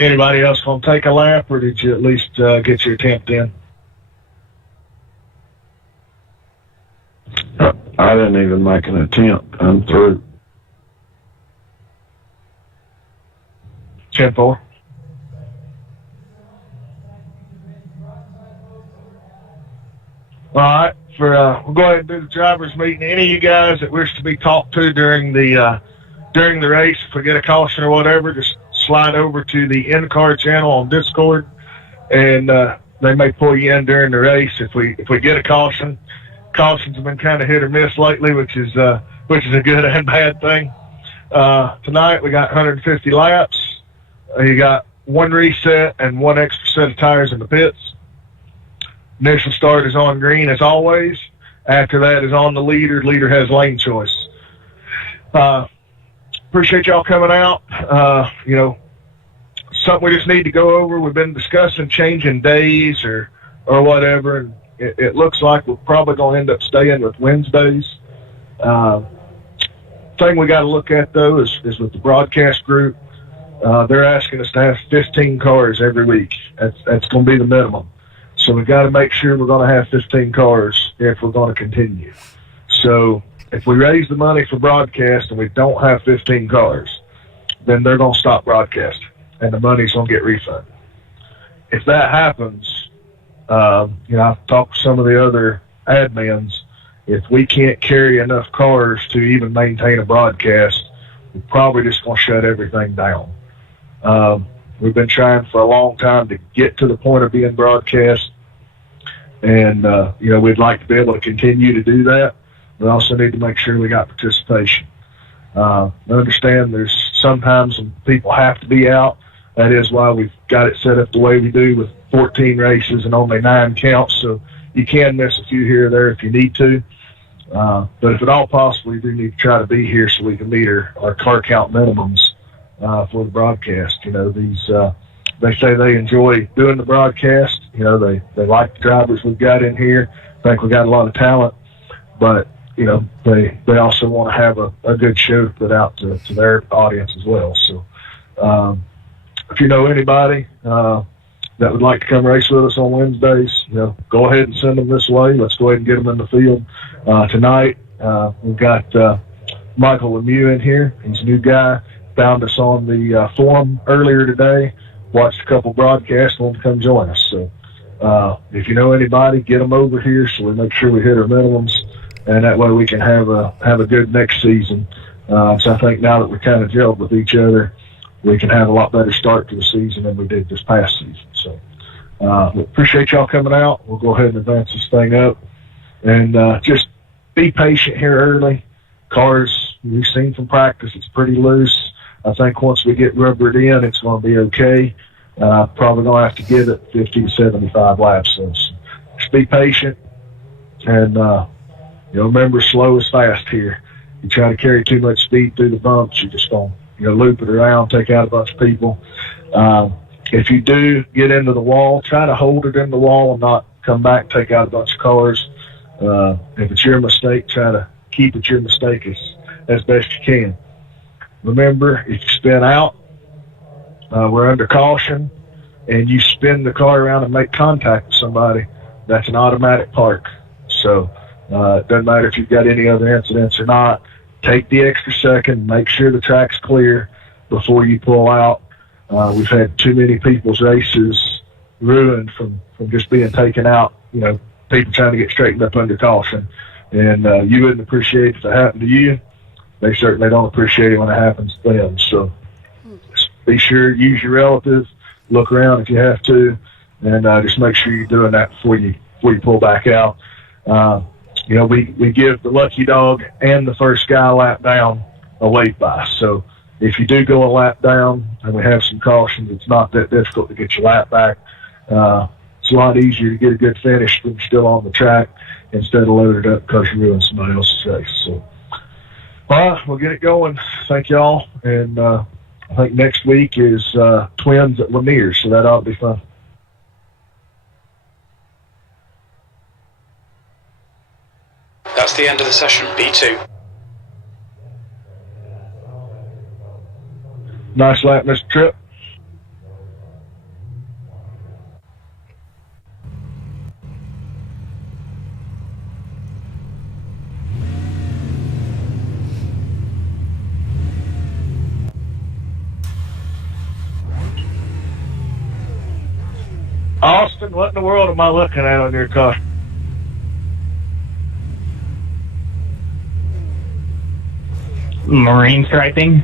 Anybody else going to take a lap, or did you at least get your attempt in? I didn't even make an attempt. I'm through. 10-4. All right. We'll go ahead and do the drivers' meeting. Any of you guys that wish to be talked to during the race, if we get a caution or whatever, just slide over to the in-car channel on Discord, and they may pull you in during the race if we get a caution. Cautions have been kind of hit or miss lately, which is a good and bad thing. Tonight we got 150 laps. You got one reset and one extra set of tires in the pits. Initial start is on green as always. After that is on the leader. Leader has lane choice. Appreciate y'all coming out. Something we just need to go over. We've been discussing changing days or whatever, and it looks like we're probably going to end up staying with Wednesdays. Thing we got to look at, though, is with the broadcast group. They're asking us to have 15 cars every week. That's going to be the minimum. So we've got to make sure we're going to have 15 cars if we're going to continue. So if we raise the money for broadcast and we don't have 15 cars, then they're going to stop broadcasting, and the money's going to get refunded. If that happens, I've talked to some of the other admins. If we can't carry enough cars to even maintain a broadcast, we're probably just going to shut everything down. We've been trying for a long time to get to the point of being broadcast, and we'd like to be able to continue to do that. We also need to make sure we got participation. I understand there's sometimes when people have to be out. That is why we've got it set up the way we do with 14 races and only 9 counts, so you can miss a few here or there if you need to. But if at all possible, you do need to try to be here so we can meet our car count minimums for the broadcast. They say they enjoy doing the broadcast. They like the drivers we've got in here. I think we've got a lot of talent, but they also want to have a good show to put out to their audience as well. So if you know anybody that would like to come race with us on Wednesdays, go ahead and send them this way. Let's go ahead and get them in the field. Tonight we've got Michael Lemieux in here. He's a new guy. Found us on the forum earlier today. Watched a couple broadcasts. Want to come join us. So if you know anybody, get them over here so we make sure we hit our minimums, and that way we can have a good next season. So I think now that we're kind of gelled with each other, we can have a lot better start to the season than we did this past season. So we appreciate y'all coming out. We'll go ahead and advance this thing up, and just be patient here early. Cars, we've seen from practice, it's pretty loose. I think once we get rubbered in, it's going to be okay. Probably going to have to give it 50 to 75 laps. So just be patient, and remember, slow is fast here. You try to carry too much speed through the bumps, you're just going to loop it around, take out a bunch of people. If you do get into the wall, try to hold it in the wall and not come back and take out a bunch of cars. If it's your mistake, try to keep it your mistake as best you can. Remember, if you spin out, we're under caution, and you spin the car around and make contact with somebody, that's an automatic park. So it doesn't matter if you've got any other incidents or not. Take the extra second, make sure the track's clear before you pull out. We've had too many people's races ruined from just being taken out, people trying to get straightened up under caution. And you wouldn't appreciate it if it happened to you. They certainly don't appreciate it when it happens to them. So just be sure, use your relatives, look around if you have to, and just make sure you're doing that before you pull back out. We give the lucky dog and the first guy lap down a late buy. So if you do go a lap down and we have some cautions, it's not that difficult to get your lap back. It's a lot easier to get a good finish when you're still on the track instead of loaded up because you ruined somebody else's race. So, all right, we'll get it going. Thank y'all. And I think next week is Twins at Lanier, so that ought to be fun. That's the end of the session, B2. Nice lap, Mr. Tripp. Austin, what in the world am I looking at on your car? Marine striping.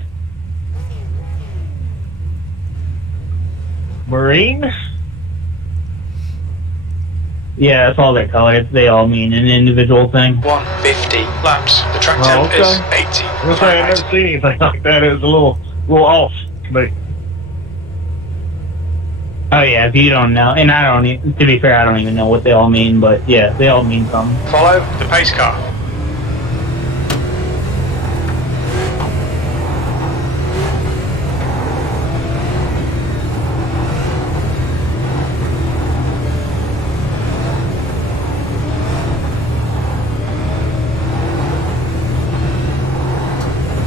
Marine? Yeah, that's all their colors. They all mean an individual thing. 150 laps. The track temp okay. is 80. Okay, I've never seen anything like that. It was a little off to me. Oh yeah, if you don't know, and I don't. To be fair, I don't even know what they all mean, but yeah, they all mean something. Follow the pace car.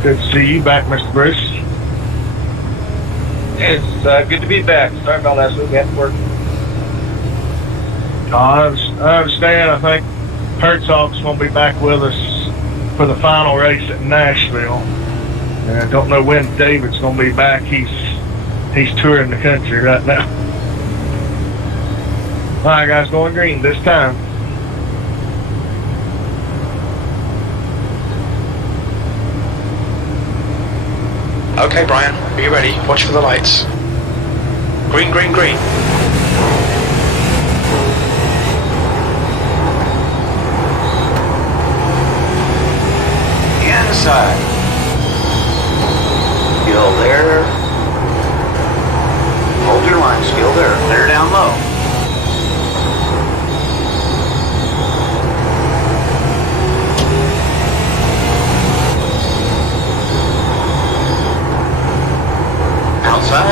Good to see you back, Mr. Bruce. It's good to be back. Sorry about last week. I had to work. I understand. I think Herzog's going to be back with us for the final race at Nashville. And I don't know when David's going to be back. He's touring the country right now. All right, guys, going green this time. Okay, Brian, are you ready? Watch for the lights. Green, green, green. Inside. Still there. Hold your line. Still there. Clear down low.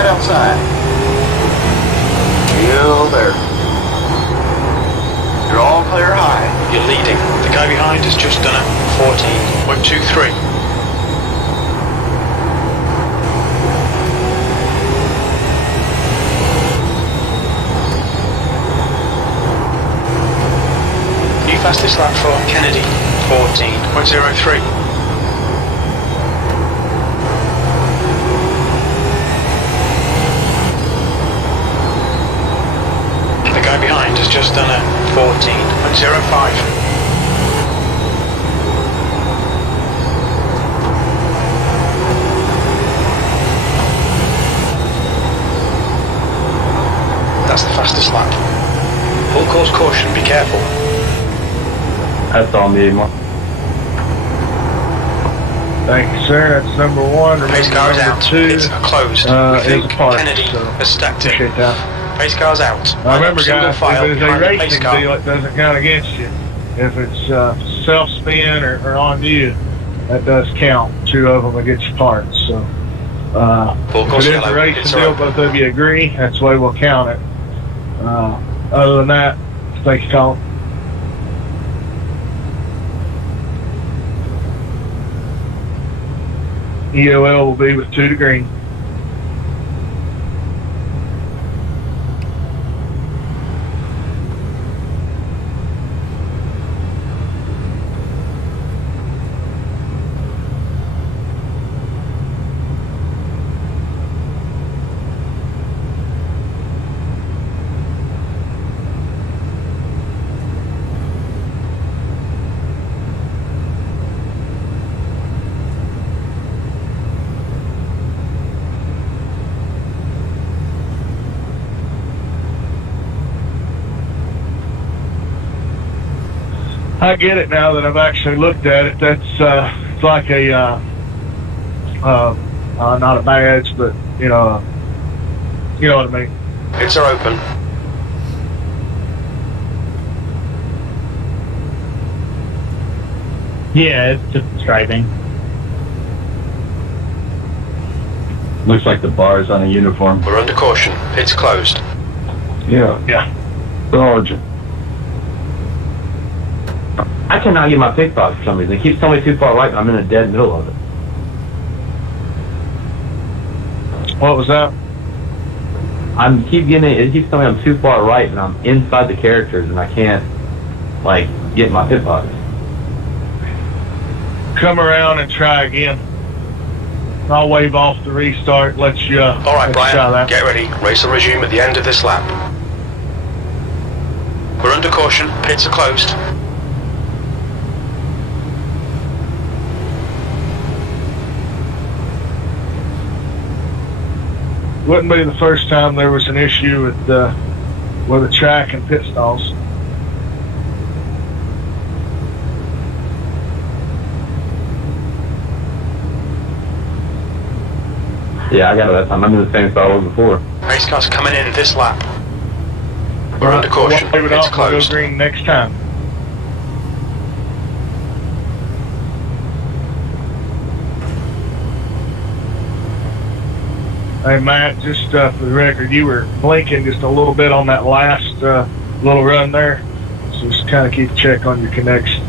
Outside. Still there. You're all clear high. You're leading. The guy behind has just done a 14.23. New fastest lap for Kennedy, 14.03. The guy behind has just done a 14.05. That's the fastest lap. Full course caution, be careful. That's all me, Mark. Thank you, sir. That's number one. The pace car is out. It's closed. We think Kennedy has stacked it. Appreciate that. Pace car's out. Remember, guys, file if it is a behind the racing pace car. deal, it doesn't count against you. If it's self-spin or on you, that does count. Two of them will get you parts. So, Full if course it is yellow, a racing it's deal, open. both of you agree, that's the way we'll count it. Other than that, thank you, Colin. EOL will be with 2 to green. I get it now that I've actually looked at it. That's it's like a not a badge, but you know what I mean. Pits are open. Yeah, it's just striping. Looks like the bars on a uniform. We're under caution. Pits closed. Yeah. Sergeant. I cannot get my pick box for some reason. It keeps telling me too far right, and I'm in the dead middle of it. What was that? It keeps telling me I'm too far right, and I'm inside the characters, and I can't, get my pit box. Come around and try again. I'll wave off the restart. Let you. All right, let you try Brian, that. get ready. Race will resume at the end of this lap. We're under caution. Pits are closed. Wouldn't be the first time there was an issue with a track and pit stalls. Yeah, I got it that time. I'm in the same spot I was before. Race cars coming in this lap. We're under caution. Leave it Pits off and go closed. green next time. Hey Matt, just for the record, you were blinking just a little bit on that last little run there. So just kind of keep a check on your connection.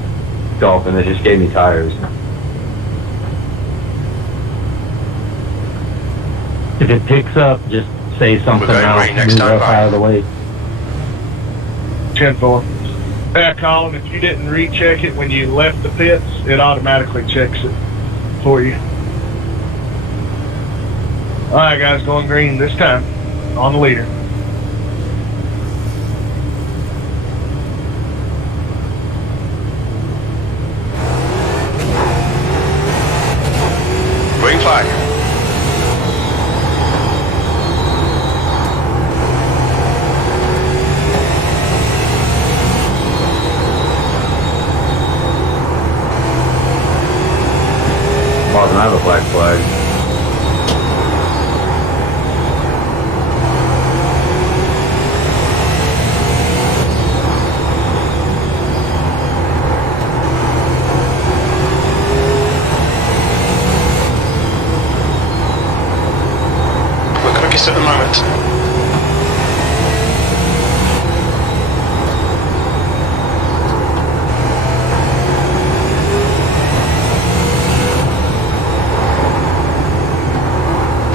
Golfing, they just gave me tires. If it picks up, just say something. We're going I'll green next move time, up out of the way. 10-4. Yeah, Colin, if you didn't recheck it when you left the pits, it automatically checks it for you. All right, guys, going green this time on the leader. Green flag. Marvin, I have a black flag. We're quickest at the moment.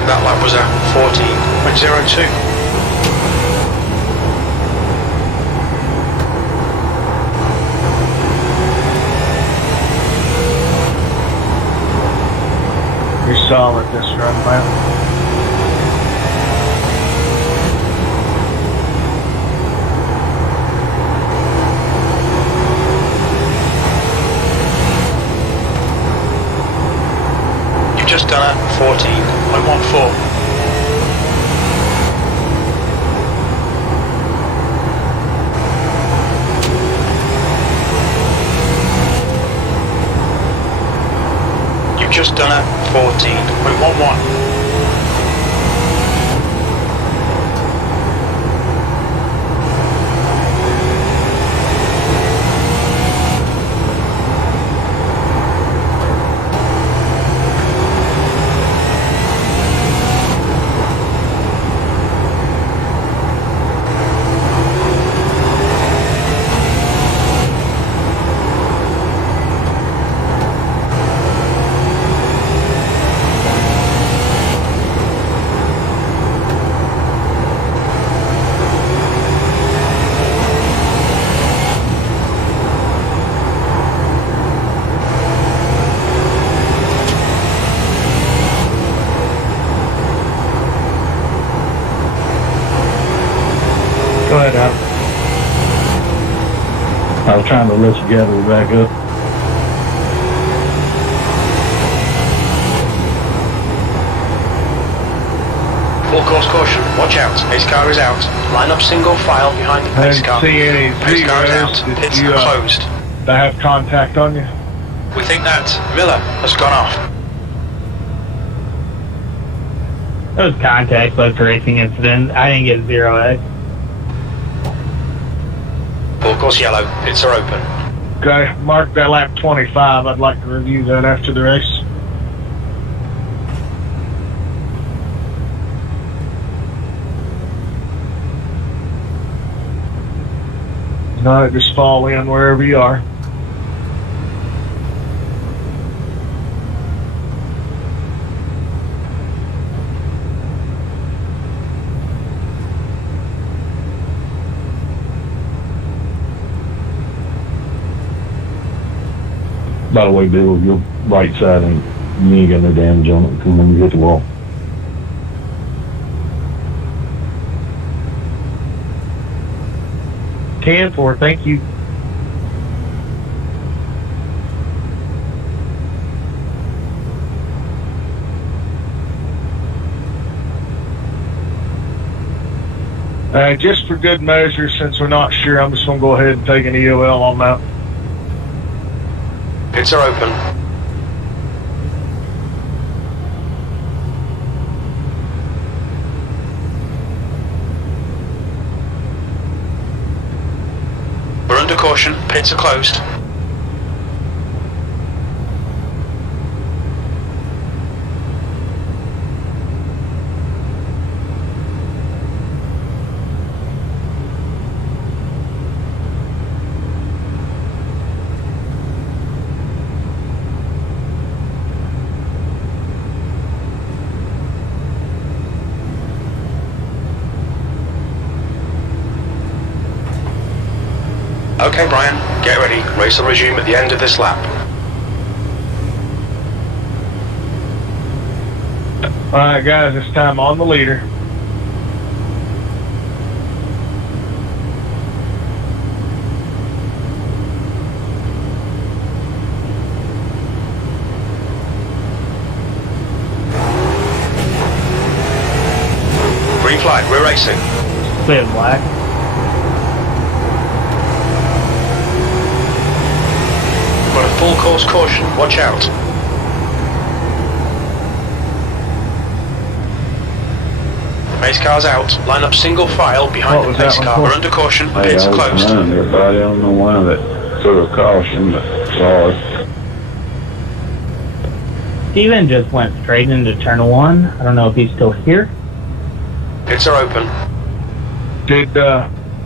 That lap was at 14.02. You're solid this run, man. You've just done at 14.14. You've just done at 14.11. Go ahead, Adam. I was trying to let you gather back up. Full course caution. Watch out. Pace car is out. Line up single file behind the I pace didn't car. see any Pace car is zeros. out. Did Pits you, are closed. I have contact on you? We think that Miller has gone off. It was contact, but it's a racing incident. I didn't get 0X. Full course yellow. Pits are open. Okay, mark that lap 25. I'd like to review that after the race. No, just fall in wherever you are. By the way, Bill, your right side ain't, you ain't got no damage on it from when you hit the wall. 10-4, thank you. Just for good measure, since we're not sure, I'm just going to go ahead and take an EOL on that. Pits are open. We're under caution. Pits are closed. Okay, Brian, get ready. Race will resume at the end of this lap. Alright guys, this time on the leader. Green flag, we're racing. Clear black. Got a full course caution, watch out. Pace car's out, line up single file behind the pace car. We're under caution, pits are closed. Everybody, I don't know why that sort of caution, but sorry. Steven just went straight into turn 1. I don't know if he's still here. Pits are open.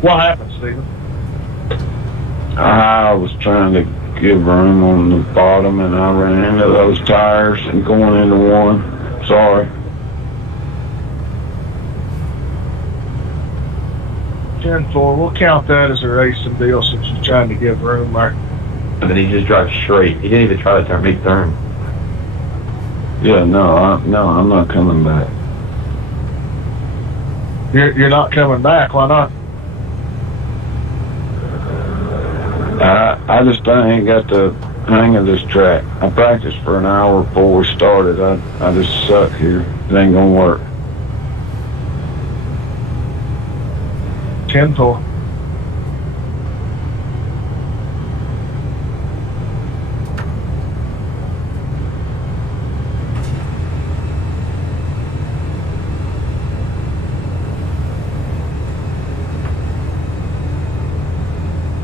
What happened, Steven? I was trying to give room on the bottom, and I ran into those tires and going into one. Sorry. 10-4, we'll count that as a racing deal since you're trying to give room there. And then he just drives straight. He didn't even try to make turn. Yeah, no, I'm not coming back. You're not coming back, why not? I ain't got the hang of this track. I practiced for an hour before we started. I just suck here. It ain't gonna work. 10-4.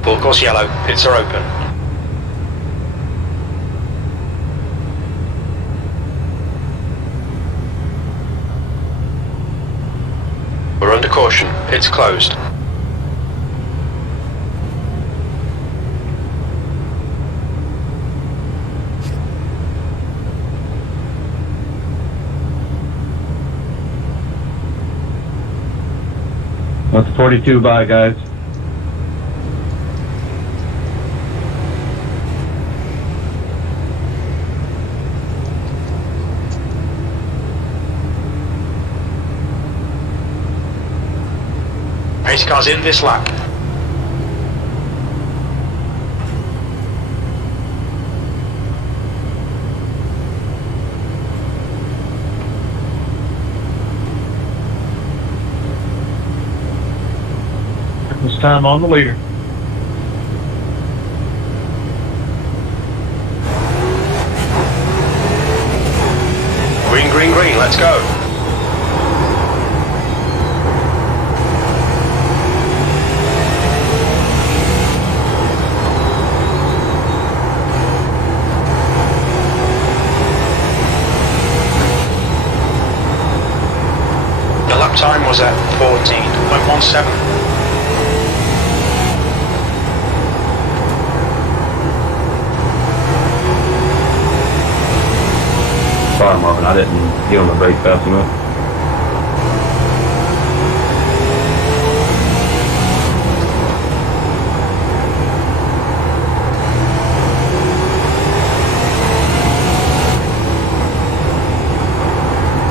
Full course yellow, pits are open. We're under caution, pits closed. That's 42 by, guys. Pace car's in this lap. This time on the leader. Green, green, green, let's go. The lap time was at 14.17. Sorry, Marvin, I didn't get on the brake fast enough.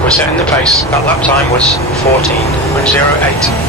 We're setting the pace. That lap time was 14.08.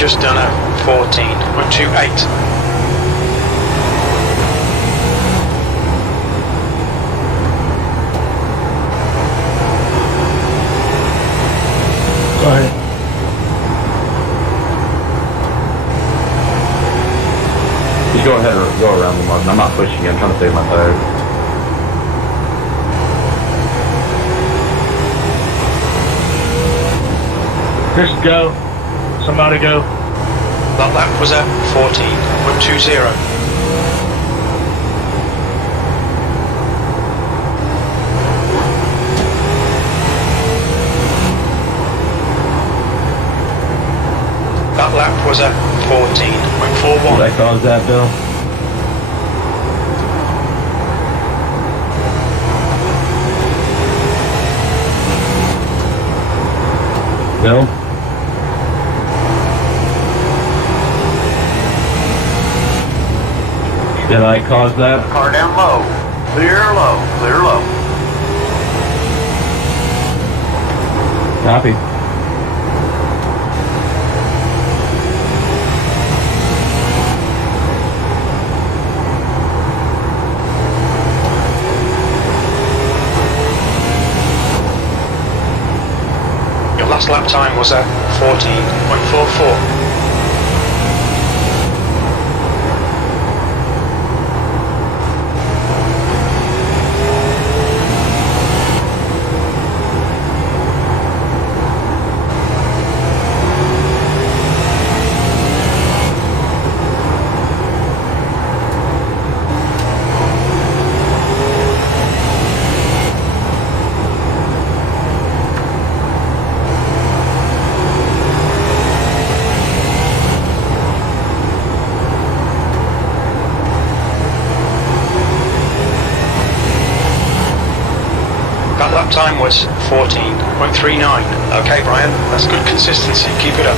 just done a 14.28. Go ahead. Just go ahead or go around the mark. I'm not pushing you. I'm trying to save my tires. Chris, go. Somebody go. That lap was at 14.20. That lap was at 14.41. Did I cause that, Bill? Bill? Did I cause that? Car down low. Clear low. Clear low. Copy. Your last lap time was at 14.44. That lap time was 14.39. Okay, Brian, that's good consistency. Keep it up.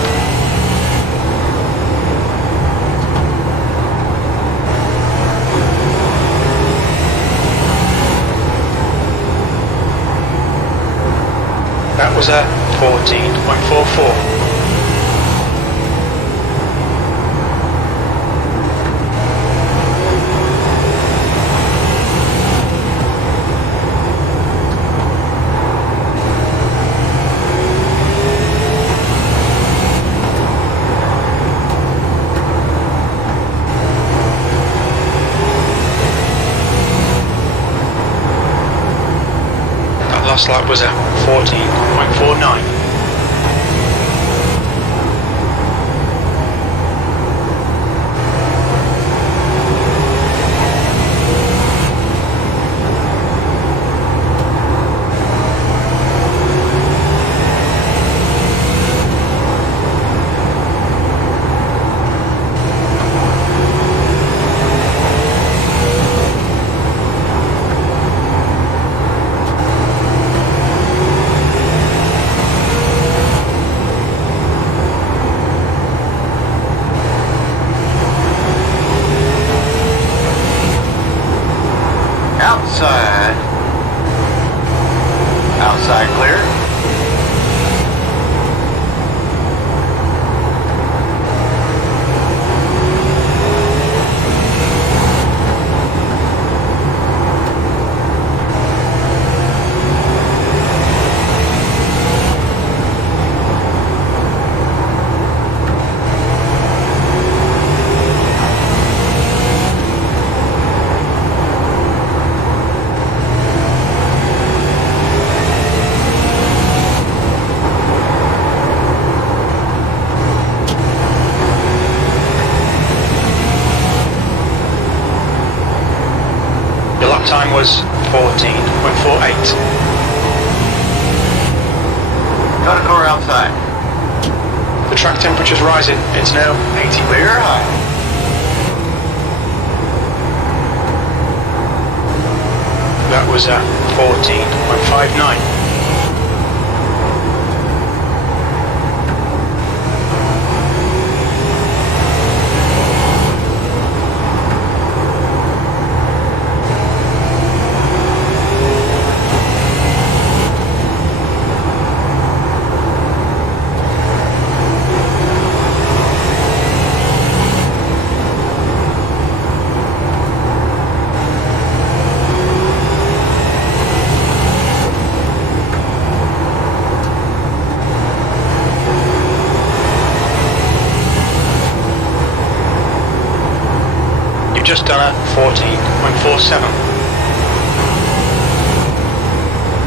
That was at 14.44. Last lap was at 14.49. Outside. Outside clear. Time was 14.48. Got a car outside. The track temperature's rising. It's now 80. Clear high. That was at 14.59. just done a 14.47.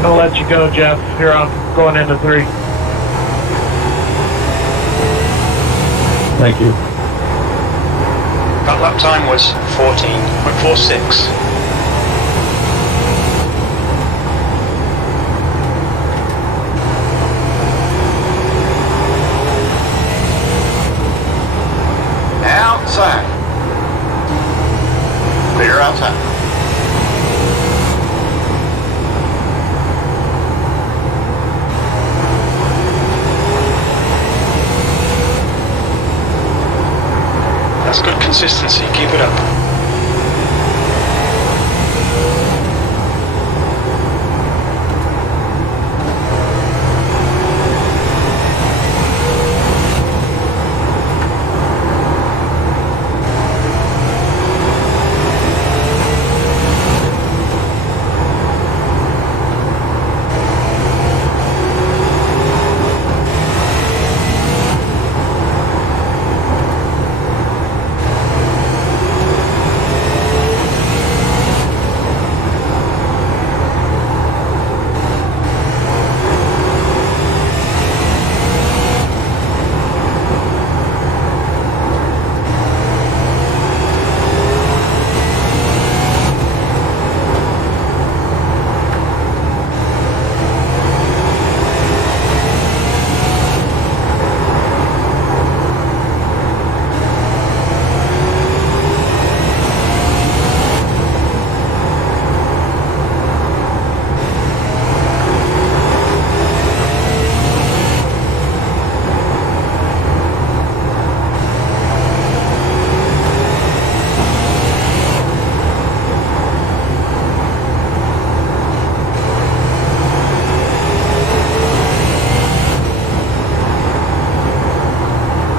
I'll let you go, Jeff. Here I'm going into 3. Thank you. That lap time was 14.46. Outside. Clear outside. That's good consistency. Keep it up.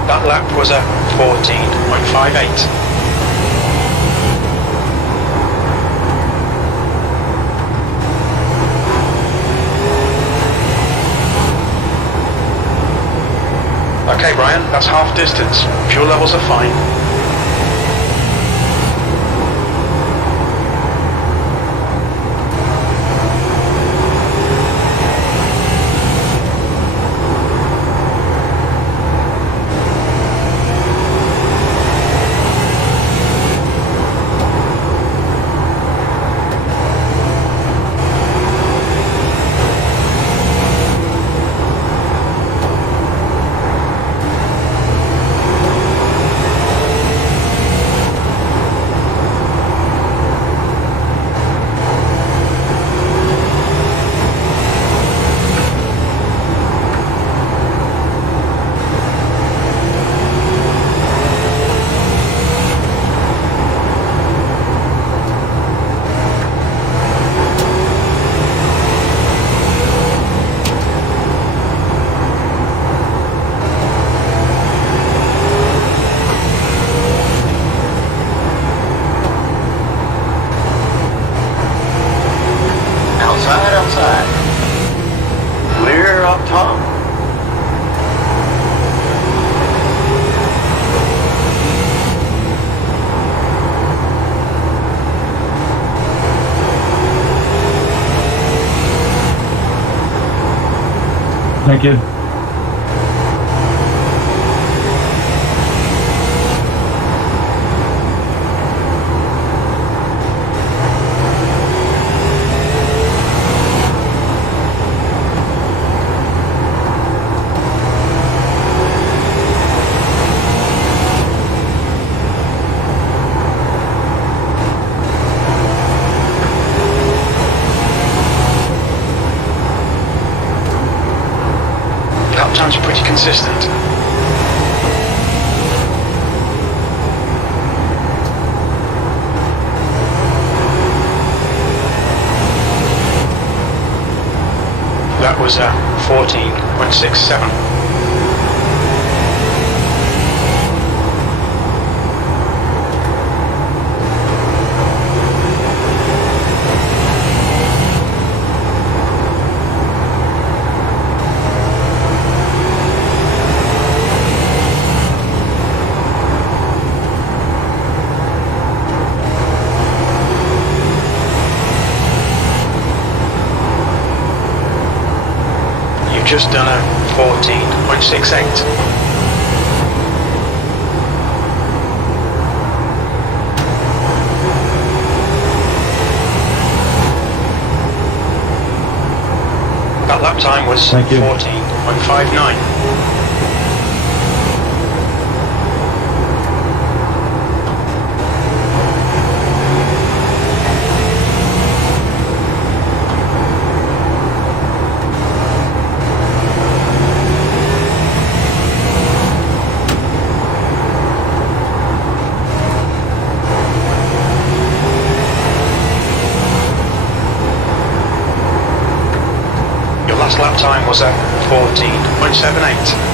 That lap was a 14.58. Okay, Brian, that's half distance. Fuel levels are fine. Outside. Clear up top. Thank you. Lap times are pretty consistent. That was a 14.67. just done a 14.68. That lap time was Thank you. 14.59. Last lap time was at 14.78.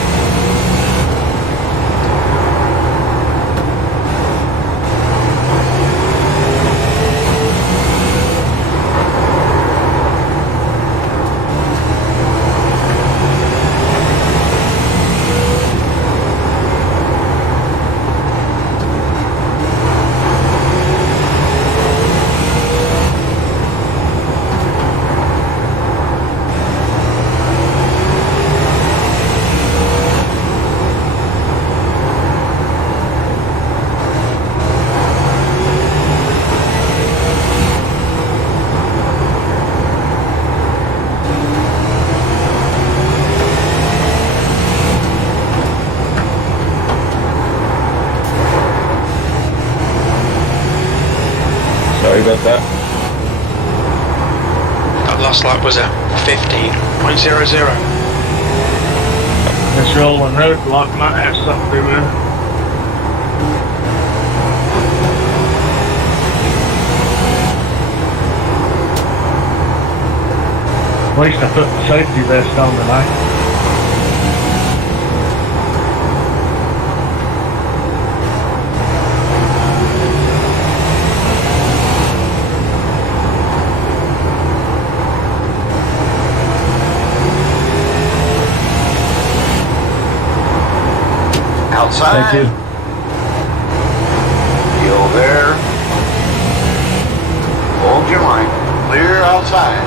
Sorry about that. That last lap was at 15.00. This rolling roadblock might have something to do with it. At least I put the safety vest on tonight. Outside. Thank you. Still there. Hold your line. Clear outside.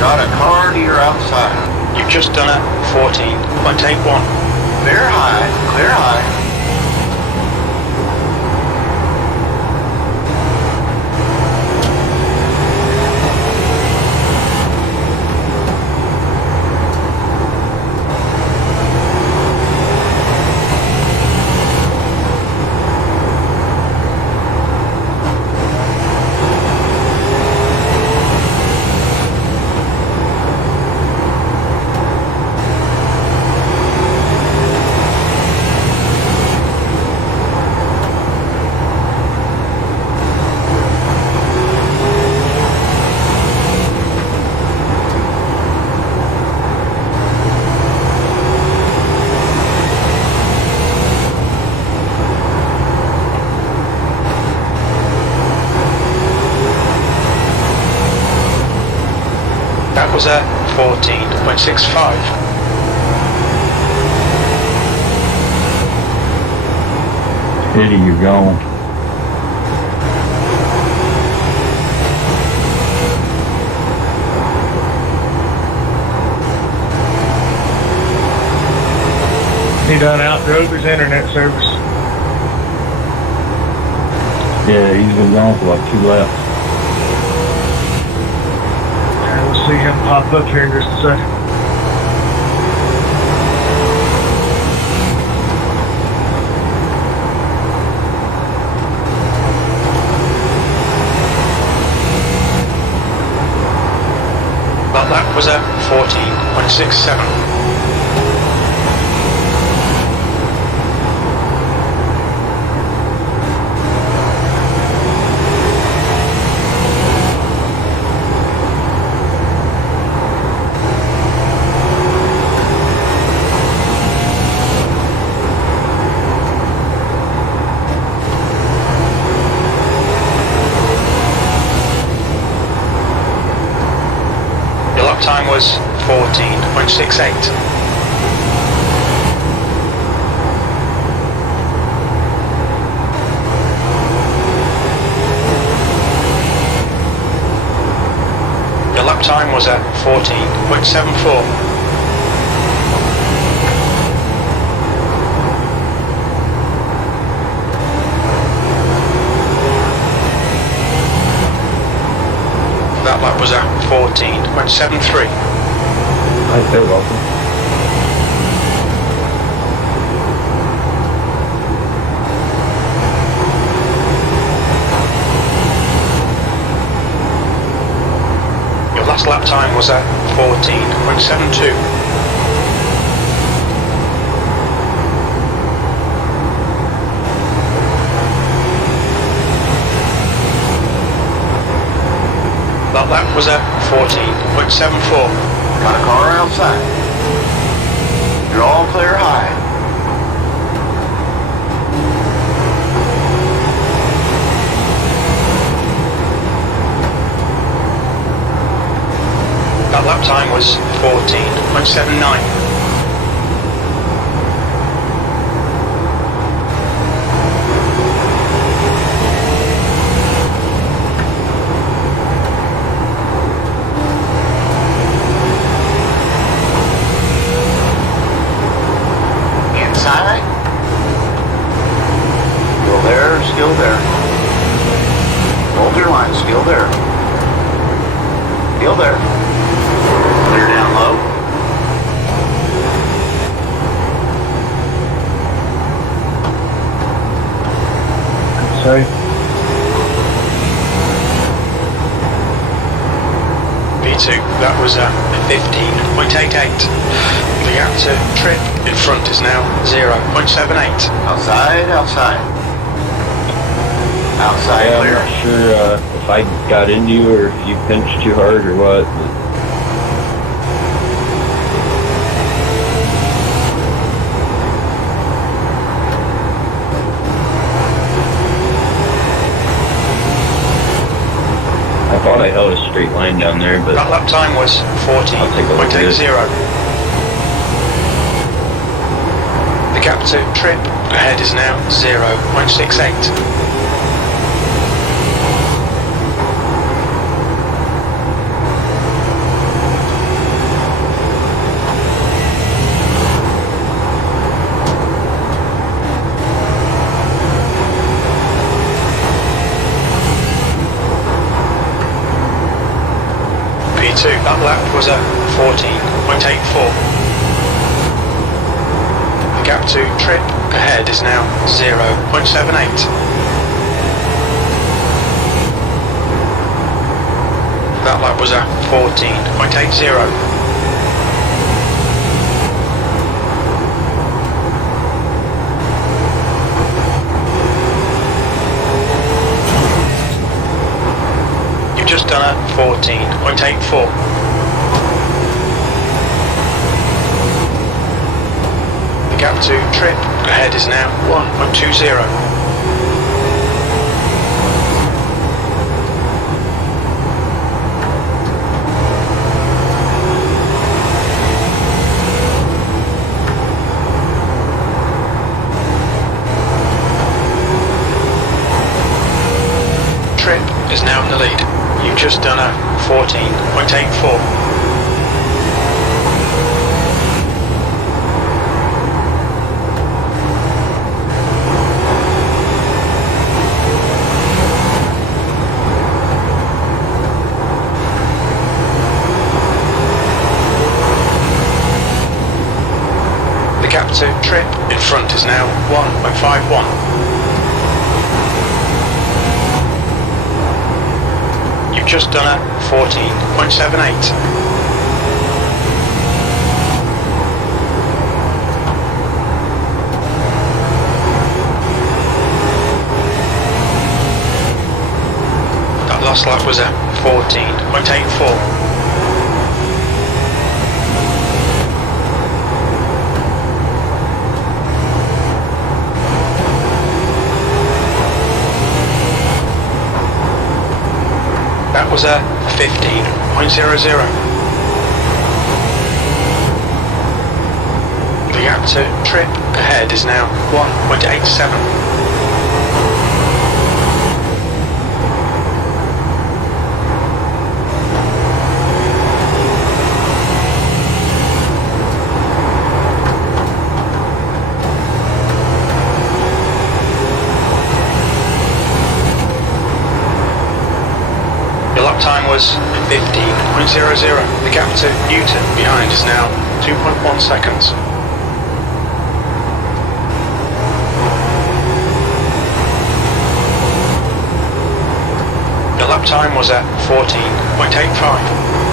Got a car to your outside. You've just done a 14.81. Clear high. Clear high. That was at 14.65. Eddie, you're gone. He done outdrove his internet service. Yeah, he's been gone for like 2 laps. And we'll see him pop up here in just a second. That lap was at 14.67. Time was 14.68. was at 14.74. That lap was at 14.73. Right, they're welcome. Your last lap time was at 14.72. That lap was at 14.74. Got a car outside. You're all clear high. That lap time was 14.79. Inside. Still there, still there. Hold your line, still there. Still there. Clear down low. Say, P2, that was at 15.88. The gap to trip in front is now 0.78. Outside, outside. Outside, Yeah, I'm clear. not sure if I got into you or if you pinched too hard or what. But I thought I held a straight line down there, but That lap time was I'll take a look at it. 14.80. The gap to trip ahead is now 0.68. P2, that lap was at 14.84. The gap to trip ahead is now 0.78. That lap was at 14.80. You've just done a 14.84. The gap to trip ahead is now 1.20. Trip is now in the lead. You've just done a 14.84. The gap to trip in front is now 1.51. You've just done a 14.78. That last lap was a 14.84. That was a 15.00. The gap to trip ahead is now 1.87. was 15.00. The gap to Newton behind is now 2.1 seconds. The lap time was at 14.85.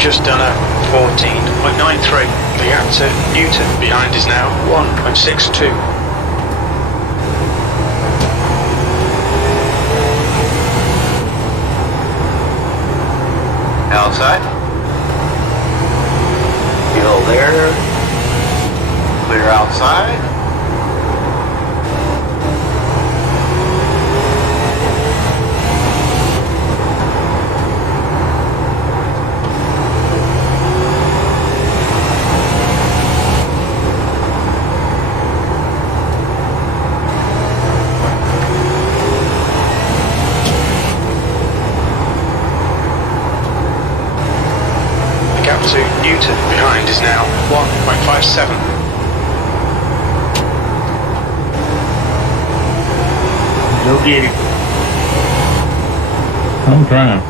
Just done a 14.93. The gap to Newton behind is now 1.62. Outside. Fuel there. Clear outside. To Newton behind is now 1.57. Go get it. I'm trying.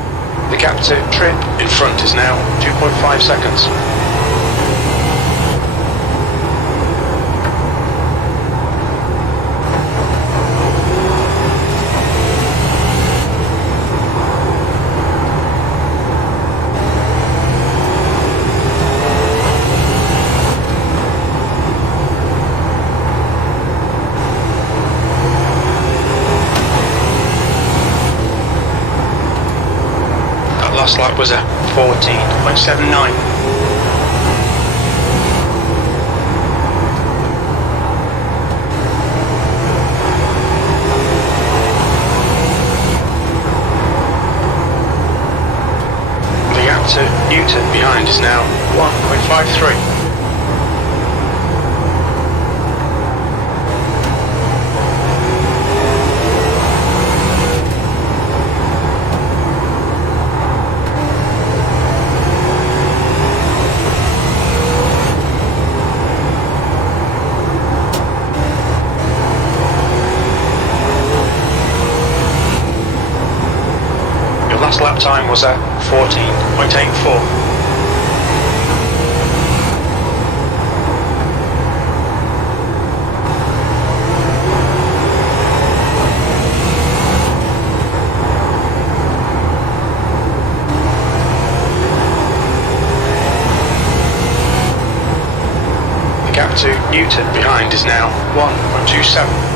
The gap to Tripp in front is now 2.5 seconds. Last lap was a 14.79. The gap to Newton behind is now 1.53. Last lap time was at 14.84. The gap to Newton behind is now 1.27.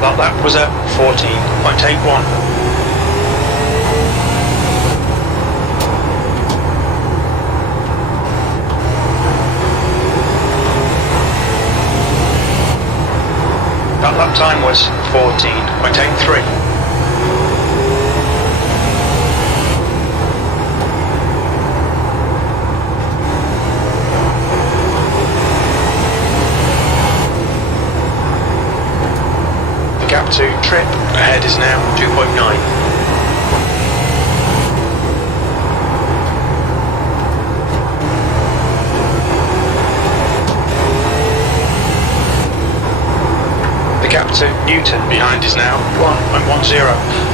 That lap was at 14.81. That lap time was 14.83. Gap to Tripp ahead is now 2.9. The gap to Newton behind is now 1.10.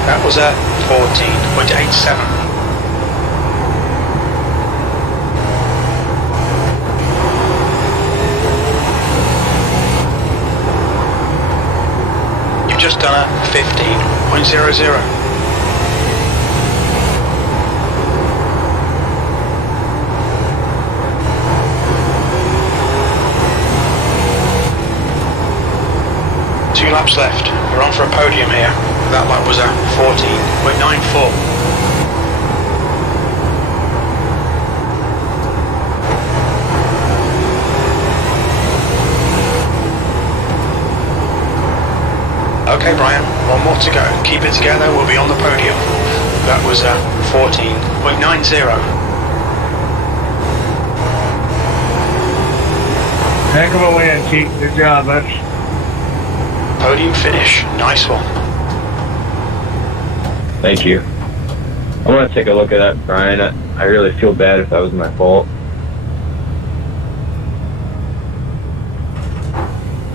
That was at 14.87. Just done a 15.00. Two laps left. We're on for a podium here. That lap was at 14.94. Okay, Brian, one more to go. Keep it together, we'll be on the podium. That was 14.90. Heck of a win, Keith. Good job, bud. Podium finish. Nice one. Thank you. I want to take a look at that, Brian. I really feel bad if that was my fault.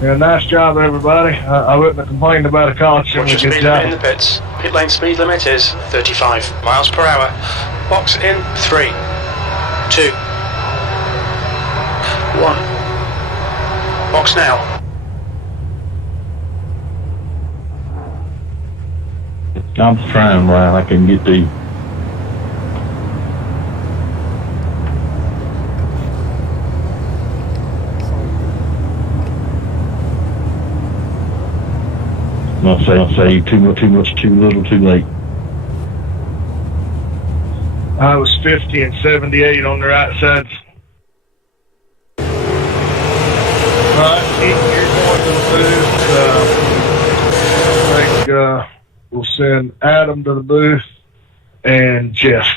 Yeah, nice job, everybody. I wouldn't have complained about a caution. Watch your Good speed job. limit in the pits. Pit lane speed limit is 35 miles per hour. Box in 3, 2, 1. Box now. I'm trying, Ryan. I can get the. I'll say too much, too little, too late. I was 50 and 78 on the right side. Alright, Keith, you're going to the booth. I think we'll send Adam to the booth and Jeff.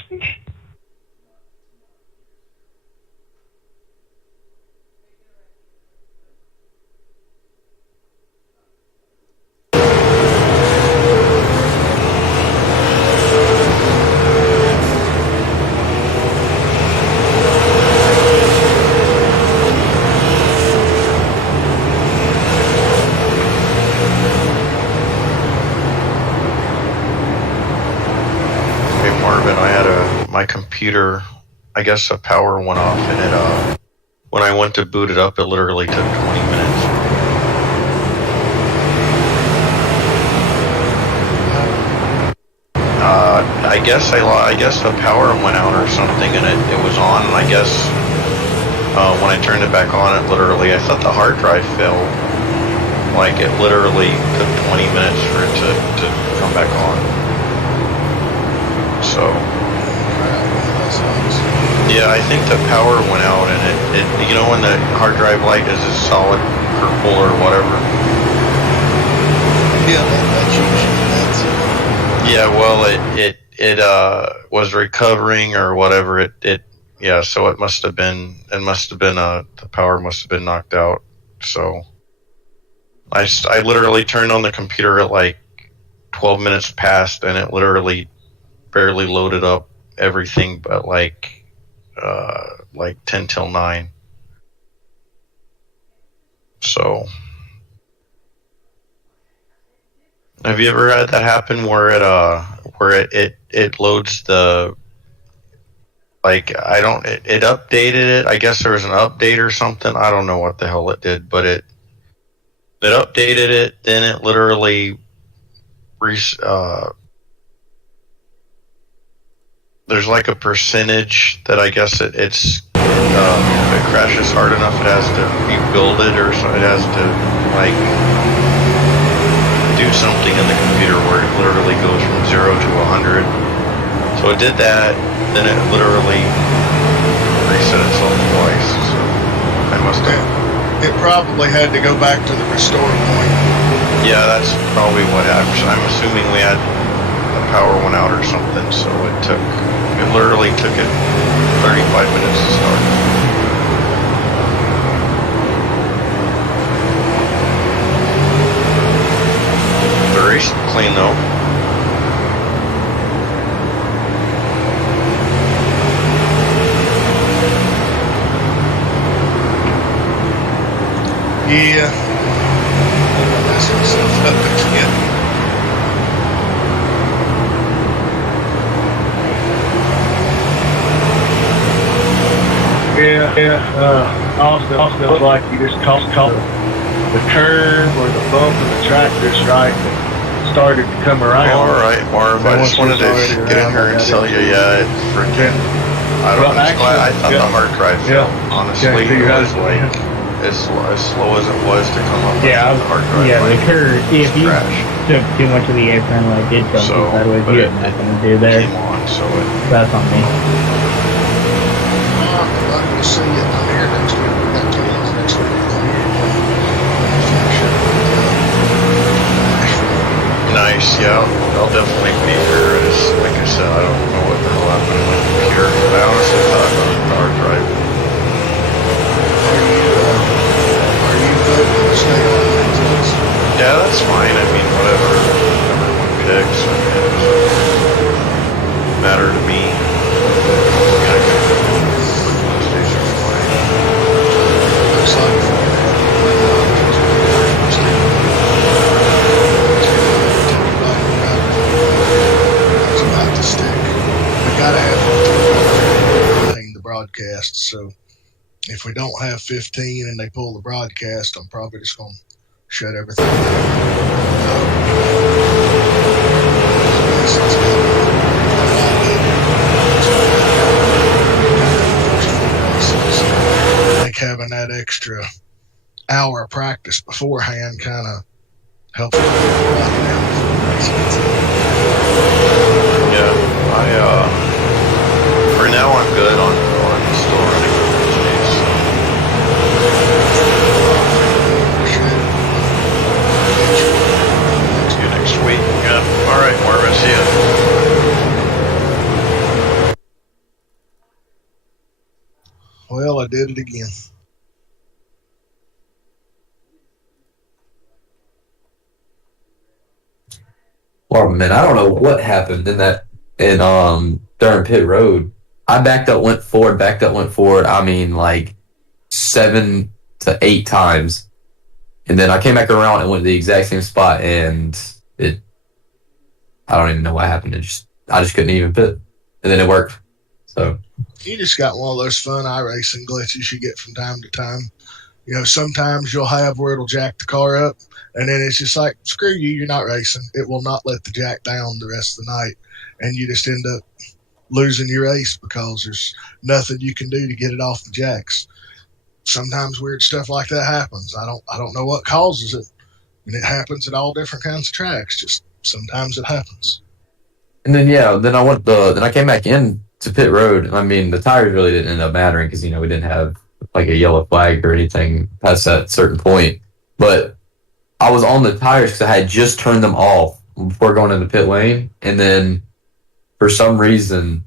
My computer, I guess the power went off, and it when I went to boot it up, it literally took 20 minutes. I guess the power went out or something, and it was on, and I guess when I turned it back on, it literally, I thought the hard drive fell. Like, it literally took 20 minutes for it to come back on. So yeah, I think the power went out, and it you know when the hard drive light is a solid purple or whatever. Yeah, that's usually Yeah, well, it was recovering or whatever. Yeah, so it must have been the power must have been knocked out. So I literally turned on the computer at like 12 minutes past, and it literally barely loaded up everything but like 10 till 9. So have you ever had that happen where it loads the, like, it updated it? I guess there was an update or something. I don't know what the hell it did, but it updated it, then it literally there's like a percentage that I guess if it crashes hard enough, it has to rebuild it, or so it has to like do something in the computer where it literally goes from 0 to 100. So it did that, then it literally reset itself twice. So I must have. It probably had to go back to the restore point. Yeah, that's probably what happened. I'm assuming we had the power went out or something, so it literally took it 35 minutes to start. The race clean though. Yeah. Mess himself up again. Yeah. Austin looked like you just caught the curve or the bump of the tractor's right that started to come around. All right, Marv. I just wanted to get in here and tell you, yeah, it freaking. I don't know. I thought the hard drive fell. Honestly, it as slow as it was to come up. Yeah, with the hard drive. yeah. The curve. If you Crash. took too much of the apron, like it jumped So, sideways, but you it, had nothing to it do there. came on, so it. That's on me. I'd like to see it on here next week. We got games next week. Nice, yeah. I'll definitely be here. Like I said, I don't know what the hell happened to my computer. I honestly thought it was the hard drive. Are you voting to stay on Netflix? Yeah, that's fine. I mean, whatever everyone picks. I mean, it doesn't matter to me. I can PlayStation play. Looks like it's about to stick. We gotta have 15 the broadcast, so if we don't have 15 and they pull the broadcast, I'm probably just gonna shut everything I think having that extra hour of practice beforehand kind of helps. Yeah, for now I'm good on still running Chase. See you next week. Yeah. All right, Marvin. See ya. Well, I did it again. Well, man, I don't know what happened during pit road. I backed up, went forward. I mean, like 7 to 8 times, and then I came back around and went to the exact same spot, and I don't even know what happened. I just couldn't even pit, and then it worked. So You just got one of those fun iRacing glitches you get from time to time. You know, sometimes you'll have where it'll jack the car up, and then it's just like, screw you, you're not racing. It will not let the jack down the rest of the night, and you just end up losing your race because there's nothing you can do to get it off the jacks. Sometimes weird stuff like that happens. I don't know what causes it, and it happens at all different kinds of tracks. Just sometimes it happens. And then then I came back in to pit road. I mean, the tires really didn't end up mattering because we didn't have like a yellow flag or anything past that certain point. But I was on the tires because I had just turned them off before going into pit lane, and then for some reason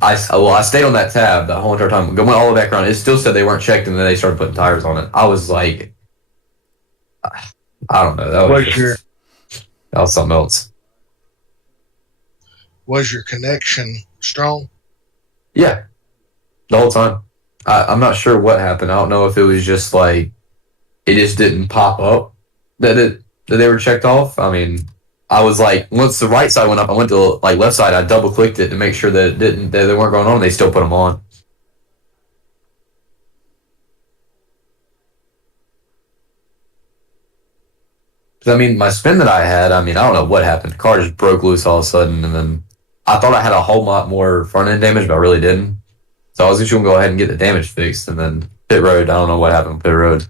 I stayed on that tab the whole entire time. Went all the way back around. It still said they weren't checked, and then they started putting tires on it. I was like, I don't know. That was something else. Was your connection strong? Yeah, the whole time. I'm not sure what happened. I don't know if it was just like it just didn't pop up that they were checked off. I mean, I was like, once the right side went up, I went to like left side. I double clicked it to make sure that they weren't going on. They still put them on. Because I mean, my spin that I had, I don't know what happened. The car just broke loose all of a sudden, and then I thought I had a whole lot more front end damage, but I really didn't. So I was just going to go ahead and get the damage fixed, and then pit road, I don't know what happened pit road.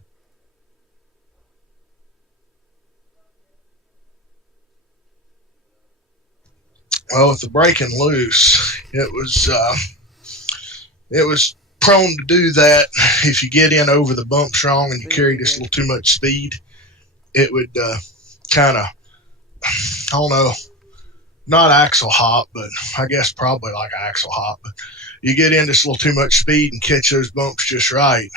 Well, with the braking loose, it was prone to do that. If you get in over the bump strong and you carry just a little too much speed, it would kind of, I don't know, not axle hop, but I guess probably like axle hop. But you get in just a little too much speed and catch those bumps just right,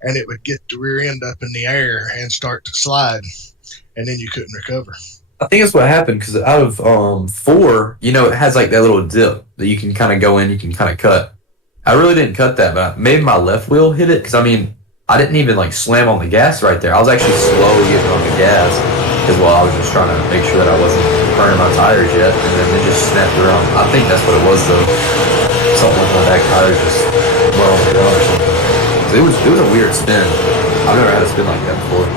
and it would get the rear end up in the air and start to slide, and then you couldn't recover. I think that's what happened because out of 4, it has like that little dip that you can kind of go in, you can kind of cut. I really didn't cut that, but maybe my left wheel hit it because I didn't even like slam on the gas right there. I was actually slow getting on the gas because I was just trying to make sure that I wasn't burning my tires yet, and then it just snapped around. I think that's what it was though. Something with my back tires just went on the ground or something. It was a weird spin. I've never had a spin like that before.